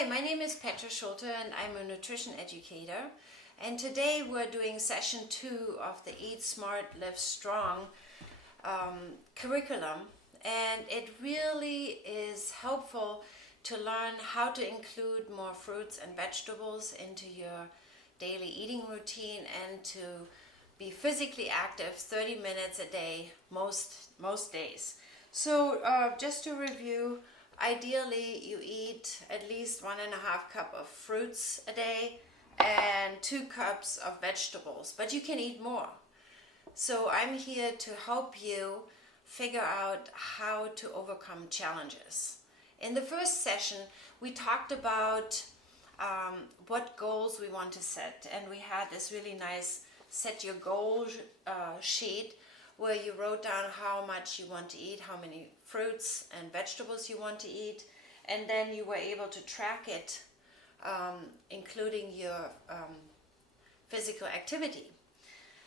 Hi, my name is Petra Schulte and I'm a nutrition educator. And today we're doing session 2 of the Eat Smart, Live Strong curriculum. And it really is helpful to learn how to include more fruits and vegetables into your daily eating routine and to be physically active 30 minutes a day most days. So just to review, ideally you eat at least 1.5 cups of fruits a day and 2 cups of vegetables, but you can eat more. So I'm here to help you figure out how to overcome challenges. In the first session, we talked about what goals we want to set, and we had this really nice set your goal sheet where you wrote down how much you want to eat, how many fruits and vegetables you want to eat, and then you were able to track it, including your physical activity.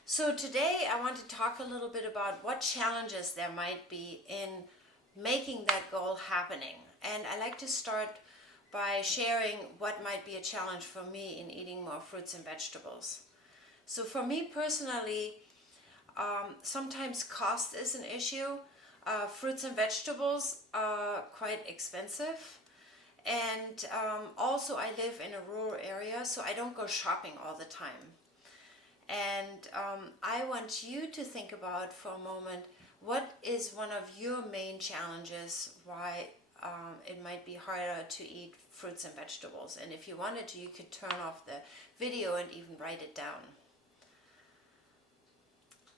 So today I want to talk a little bit about what challenges there might be in making that goal happening. And I like to start by sharing what might be a challenge for me in eating more fruits and vegetables. So for me personally, sometimes cost is an issue. Fruits and vegetables are quite expensive. And also I live in a rural area, so I don't go shopping all the time. And I want you to think about for a moment, what is one of your main challenges why it might be harder to eat fruits and vegetables. And if you wanted to, you could turn off the video and even write it down.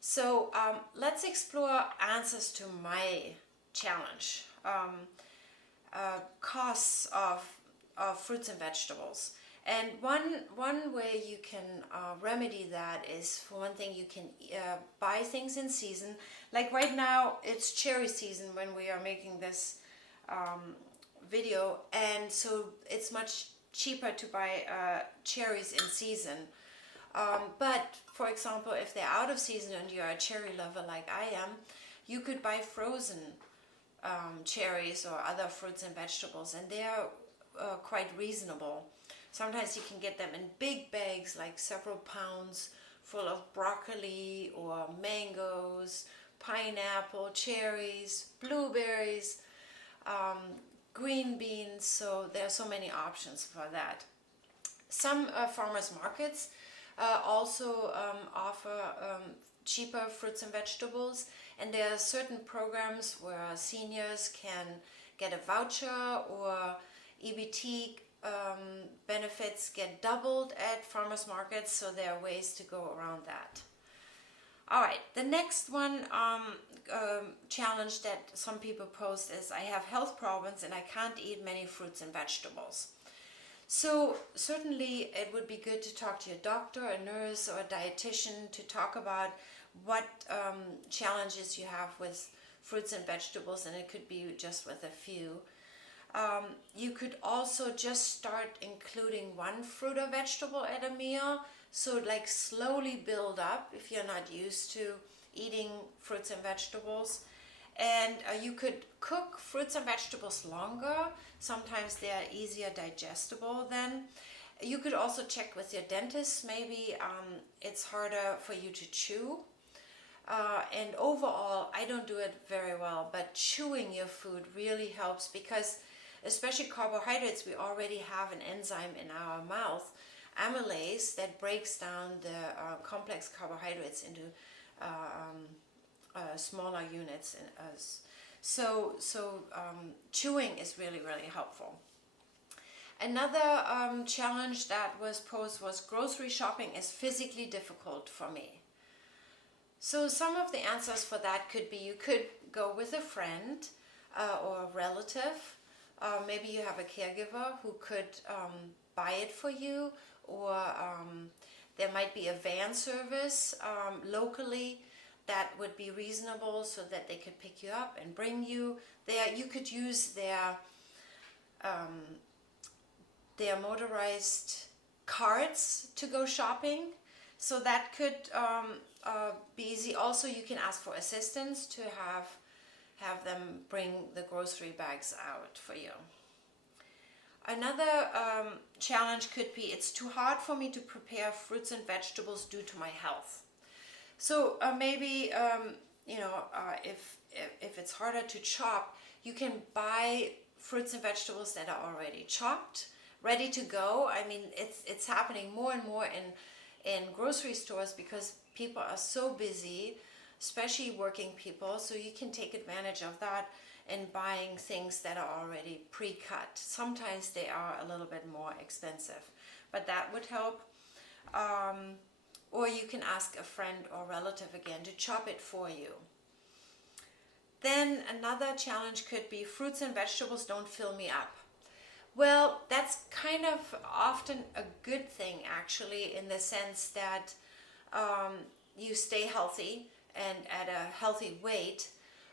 So let's explore answers to my challenge. Costs of fruits and vegetables. And one way you can remedy that is, for one thing, you can buy things in season. Like right now, it's cherry season when we are making this video, and so it's much cheaper to buy cherries in season. But for example, if they're out of season and you're a cherry lover like I am, you could buy frozen cherries or other fruits and vegetables, and they're quite reasonable. Sometimes you can get them in big bags, like several pounds, full of broccoli or mangoes, pineapple, cherries, blueberries, green beans. So there are so many options for that. Some farmers markets also offer cheaper fruits and vegetables, and there are certain programs where seniors can get a voucher, or EBT benefits get doubled at farmers markets, so there are ways to go around that. Alright, the next one challenge that some people post is, I have health problems and I can't eat many fruits and vegetables. So certainly it would be good to talk to your doctor, a nurse, or a dietitian to talk about what challenges you have with fruits and vegetables, and it could be just with a few. You could also just start including one fruit or vegetable at a meal, so like slowly build up if you're not used to eating fruits and vegetables. And you could cook fruits and vegetables longer. Sometimes they are easier digestible then. You could also check with your dentist. Maybe it's harder for you to chew. And overall, I don't do it very well, but chewing your food really helps, because especially carbohydrates, we already have an enzyme in our mouth, amylase, that breaks down the complex carbohydrates into smaller units. So chewing is really, really helpful. Another challenge that was posed was grocery shopping is physically difficult for me. So some of the answers for that could be, you could go with a friend or a relative. Maybe you have a caregiver who could buy it for you, or there might be a van service locally that would be reasonable, so that they could pick you up and bring you there. You could use their motorized carts to go shopping, so that could be easy. Also, you can ask for assistance to have them bring the grocery bags out for you. Another challenge could be it's too hard for me to prepare fruits and vegetables due to my health. So maybe if it's harder to chop, you can buy fruits and vegetables that are already chopped, ready to go. I mean, it's happening more and more in grocery stores because people are so busy, especially working people. So you can take advantage of that in buying things that are already pre-cut. Sometimes they are a little bit more expensive, but that would help. Or you can ask a friend or relative again to chop it for you. Then another challenge could be fruits and vegetables don't fill me up. Well, that's kind of often a good thing actually, in the sense that you stay healthy and at a healthy weight.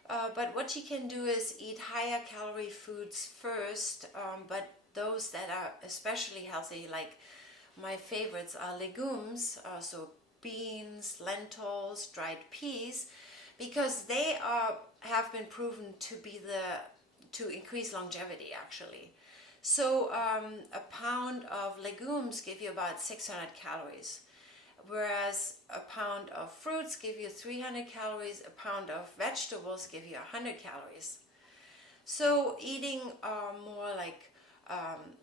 But what you can do is eat higher calorie foods first, but those that are especially healthy, like my favorites are legumes, so beans, lentils, dried peas, because they have been proven to increase longevity actually. So a pound of legumes give you about 600 calories, whereas a pound of fruits give you 300 calories, a pound of vegetables give you 100 calories. So eating more like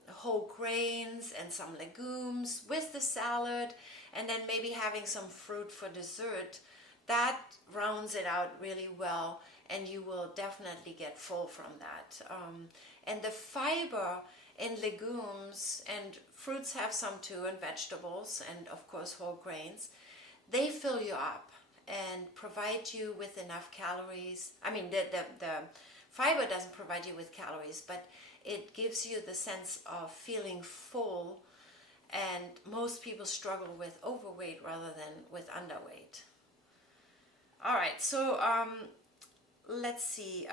whole grains and some legumes with the salad, and then maybe having some fruit for dessert, that rounds it out really well, and you will definitely get full from that. And the fiber in legumes, and fruits have some too, and vegetables, and of course whole grains, they fill you up and provide you with enough calories. I mean, the fiber doesn't provide you with calories, but it gives you the sense of feeling full, and most people struggle with overweight rather than with underweight. All right, so let's see.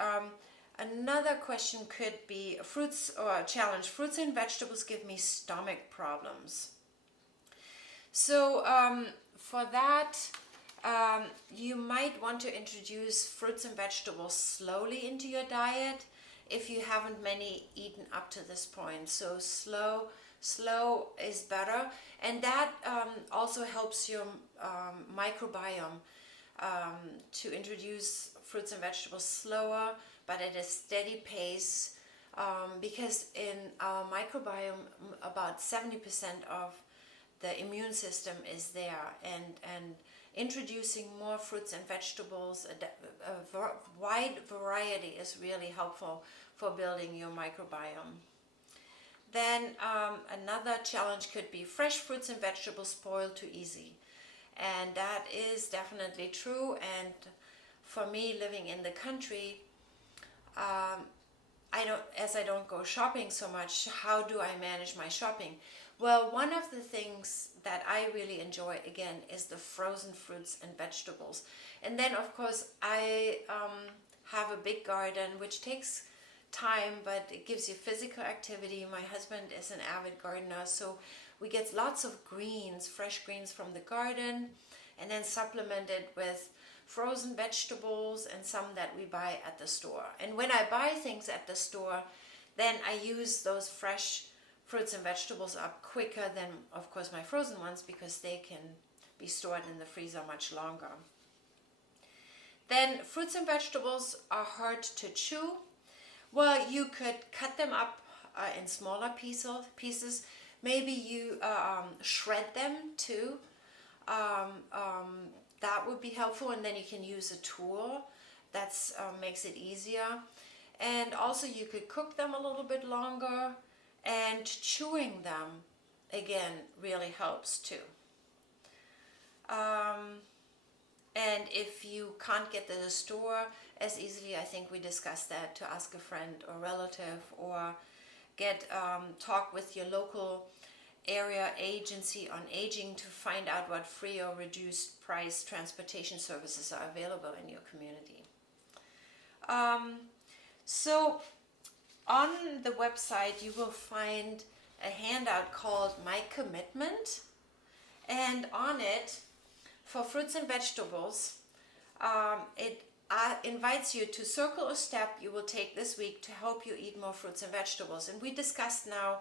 Another question could be fruits, or challenge, fruits and vegetables give me stomach problems. So for that, you might want to introduce fruits and vegetables slowly into your diet if you haven't many eaten up to this point. So slow is better, and that also helps your microbiome to introduce fruits and vegetables slower, but at a steady pace, because in our microbiome about 70% of the immune system is there, and introducing more fruits and vegetables, a wide variety, is really helpful for building your microbiome. Then another challenge could be fresh fruits and vegetables spoil too easy, and that is definitely true. And for me, living in the country, I don't go shopping so much. How do I manage my shopping? Well, one of the things that I really enjoy again is the frozen fruits and vegetables. And then of course I have a big garden, which takes time, but it gives you physical activity. My husband is an avid gardener, so we get lots of greens, fresh greens from the garden, and then supplemented with frozen vegetables and some that we buy at the store. And when I buy things at the store, then I use those fresh fruits and vegetables up quicker than, of course, my frozen ones, because they can be stored in the freezer much longer. Then fruits and vegetables are hard to chew. Well, you could cut them up in smaller pieces. Maybe you shred them too. That would be helpful, and then you can use a tool. That makes it easier. And also you could cook them a little bit longer, and chewing them again really helps too. And if you can't get to the store as easily, I think we discussed that, to ask a friend or relative, or talk with your local area agency on aging to find out what free or reduced price transportation services are available in your community. So on the website you will find a handout called My Commitment, and on it, for fruits and vegetables, it invites you to circle a step you will take this week to help you eat more fruits and vegetables. And we discussed now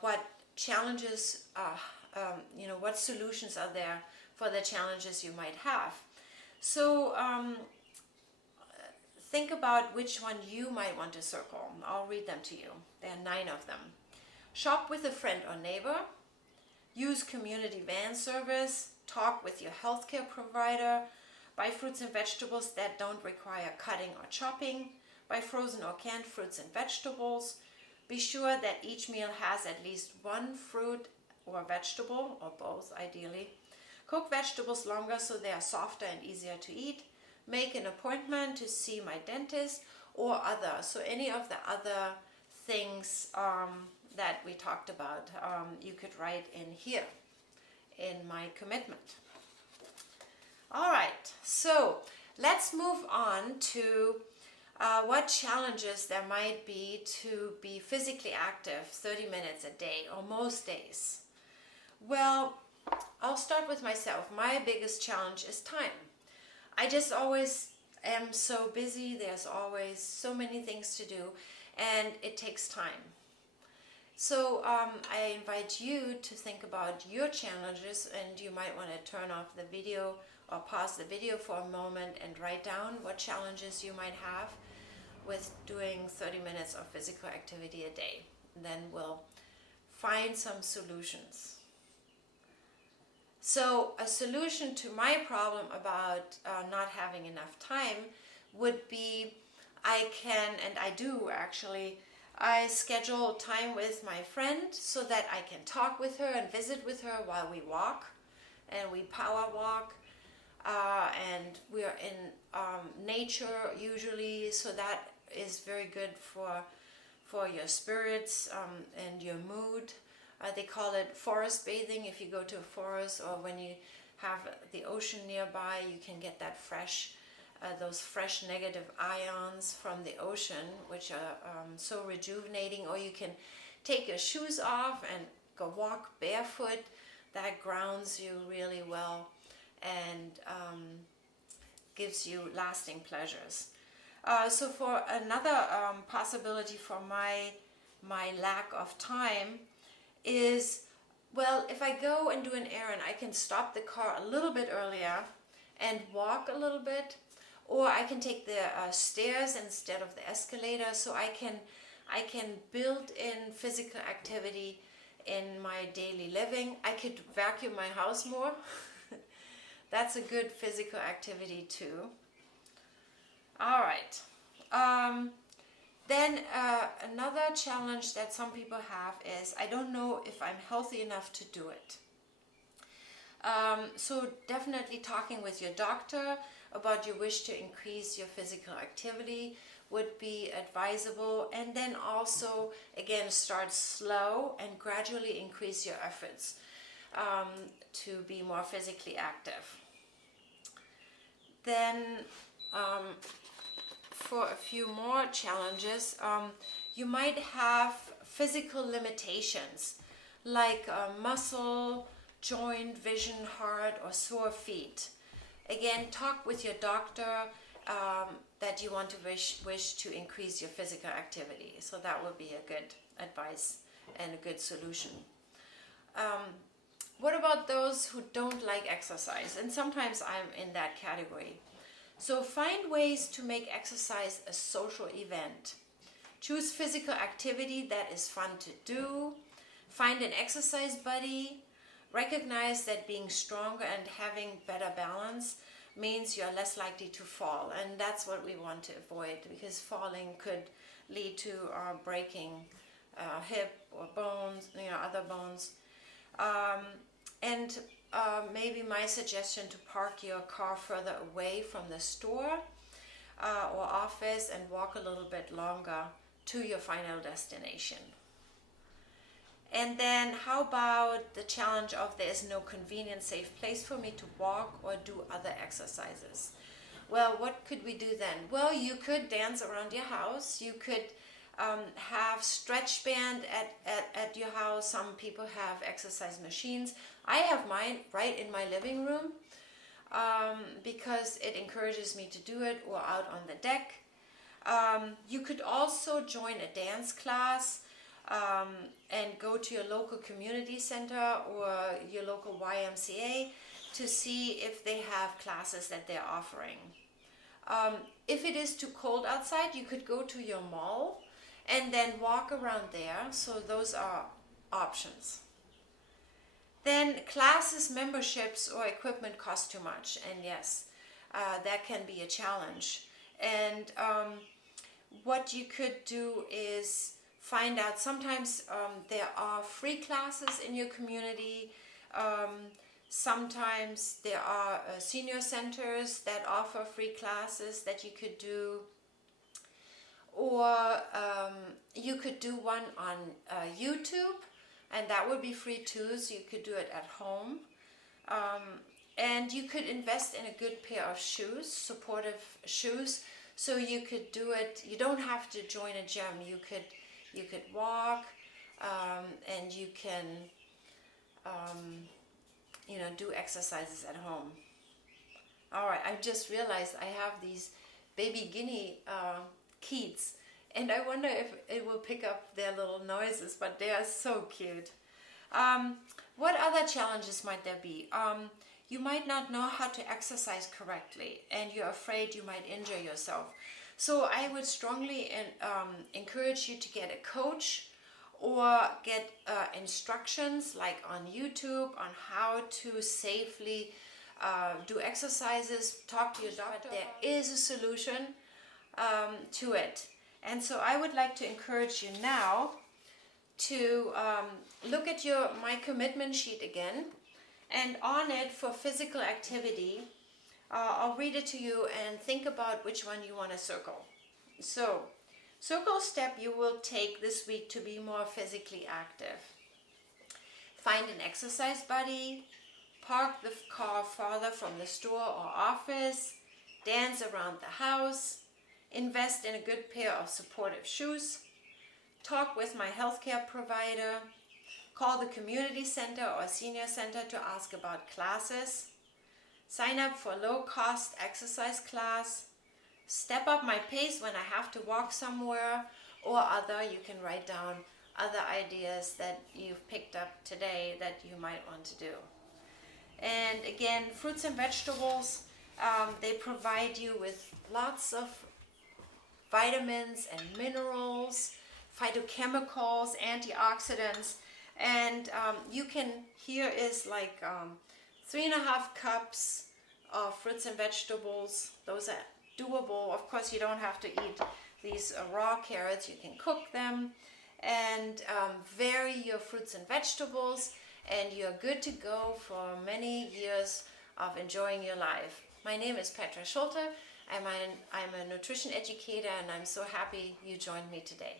what challenges, what solutions are there for the challenges you might have. So think about which one you might want to circle. I'll read them to you. There are 9 of them. Shop with a friend or neighbor. Use community van service. Talk with your healthcare provider. Buy fruits and vegetables that don't require cutting or chopping. Buy frozen or canned fruits and vegetables. Be sure that each meal has at least one fruit or vegetable, or both ideally. Cook vegetables longer so they are softer and easier to eat. Make an appointment to see my dentist or other. So any of the other things that we talked about, you could write in here in my commitment. All right, so let's move on to what challenges there might be to be physically active 30 minutes a day or most days. Well, I'll start with myself. My biggest challenge is time. I just always am so busy. There's always so many things to do, and it takes time. So I invite you to think about your challenges, and you might want to turn off the video or pause the video for a moment and write down what challenges you might have with doing 30 minutes of physical activity a day. Then we'll find some solutions. So a solution to my problem about not having enough time would be, I can, and I do actually, I schedule time with my friend so that I can talk with her and visit with her while we walk, and we power walk, and we are in nature usually, so that is very good for your spirits and your mood. They call it forest bathing. If you go to a forest or when you have the ocean nearby, you can get that fresh, those fresh negative ions from the ocean, which are so rejuvenating. Or you can take your shoes off and go walk barefoot. That grounds you really well and gives you lasting pleasures. So for another possibility for my lack of time is, well, if I go and do an errand, I can stop the car a little bit earlier and walk a little bit, or I can take the stairs instead of the escalator. So I can build in physical activity in my daily living. I could vacuum my house more. That's a good physical activity too. All right. Then another challenge that some people have is, I don't know if I'm healthy enough to do it. So definitely talking with your doctor about your wish to increase your physical activity would be advisable. And then also, again, start slow and gradually increase your efforts to be more physically active. Then for a few more challenges, you might have physical limitations like muscle, joint, vision, heart, or sore feet. Again, talk with your doctor that you want to wish to increase your physical activity. So that would be a good advice and a good solution. What about those who don't like exercise? And sometimes I'm in that category. So find ways to make exercise a social event. Choose physical activity that is fun to do. Find an exercise buddy. Recognize that being stronger and having better balance means you're less likely to fall. And that's what we want to avoid, because falling could lead to breaking hip or bones, other bones. And maybe my suggestion to park your car further away from the store or office and walk a little bit longer to your final destination. And then how about the challenge of there is no convenient, safe place for me to walk or do other exercises? Well, what could we do then? Well, you could dance around your house. You could have stretch band at your house. Some people have exercise machines. I have mine right in my living room. because it encourages me to do it, or out on the deck. You could also join a dance class and go to your local community center or your local YMCA to see if they have classes that they're offering. If it is too cold outside, you could go to your mall and then walk around there. So those are options. Then classes, memberships, or equipment cost too much. And yes, that can be a challenge. And what you could do is find out, sometimes there are free classes in your community. Sometimes there are senior centers that offer free classes that you could do. Or you could do one on YouTube, and that would be free too, so you could do it at home. And you could invest in a good pair of shoes, supportive shoes, so you could do it. You don't have to join a gym. You could walk, and you can do exercises at home. All right, I just realized I have these baby guinea Keats, and I wonder if it will pick up their little noises, but they are so cute. What other challenges might there be? You might not know how to exercise correctly, and you're afraid you might injure yourself. So I would strongly encourage you to get a coach or get instructions like on YouTube on how to safely do exercises. Talk to your doctor. There is a solution to it. And so I would like to encourage you now to look at my commitment sheet again, and on it for physical activity, I'll read it to you and think about which one you want to circle. So, circle step you will take this week to be more physically active. Find an exercise buddy, park the car farther from the store or office, dance around the house, invest in a good pair of supportive shoes, talk with my healthcare provider, call the community center or senior center to ask about classes, sign up for low-cost exercise class, step up my pace when I have to walk somewhere, or other. You can write down other ideas that you've picked up today that you might want to do. And again, fruits and vegetables, they provide you with lots of vitamins and minerals, phytochemicals, antioxidants, and here is like 3.5 cups of fruits and vegetables. Those are doable. Of course, you don't have to eat these raw carrots. You can cook them, and vary your fruits and vegetables, and you're good to go for many years of enjoying your life. My name is Petra Schulte. I'm a nutrition educator, and I'm so happy you joined me today.